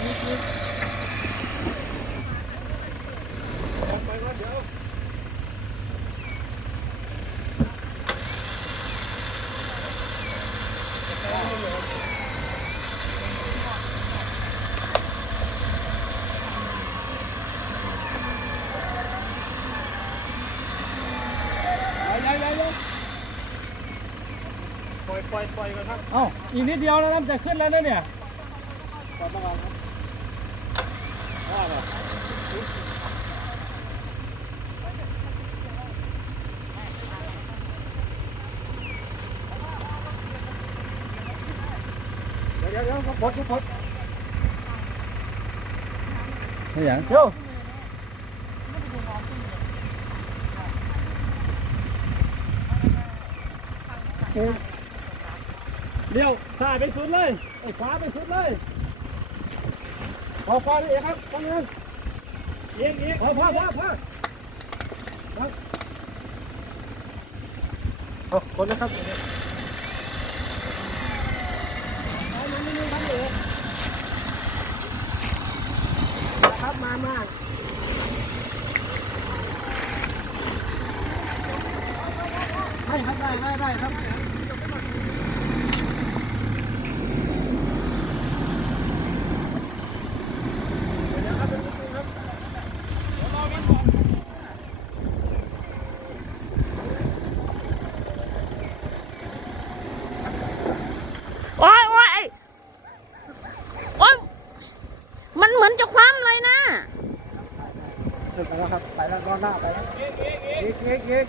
ไปว่าเดี๋ยวปล่อยกันครับเอ้าอีกนิดเดียวแล้วน้ำจะขึ้นแล้วนะเนี่ยปล่อยมาก่อนครับว่าแบบเดี๋ยวพดไม่อย่างเดี๋ยวเลี้ยวซ้ายไปสุดเลยไอ้ขวาไปสุดเลยพอฟังนี่ครับฟังนั้นอีกพอคนนะครับครับมาให้ครับได้ครับโอ้ยมันเหมือนจะคว่ำเลยนะถึงแล้วครับไปแล้วรอหน้าไปแล้วอีกไม้หยุด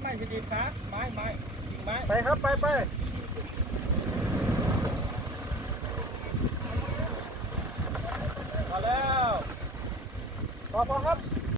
ไม่จะดีขาไม้ไปครับไปมาแล้วพอครับ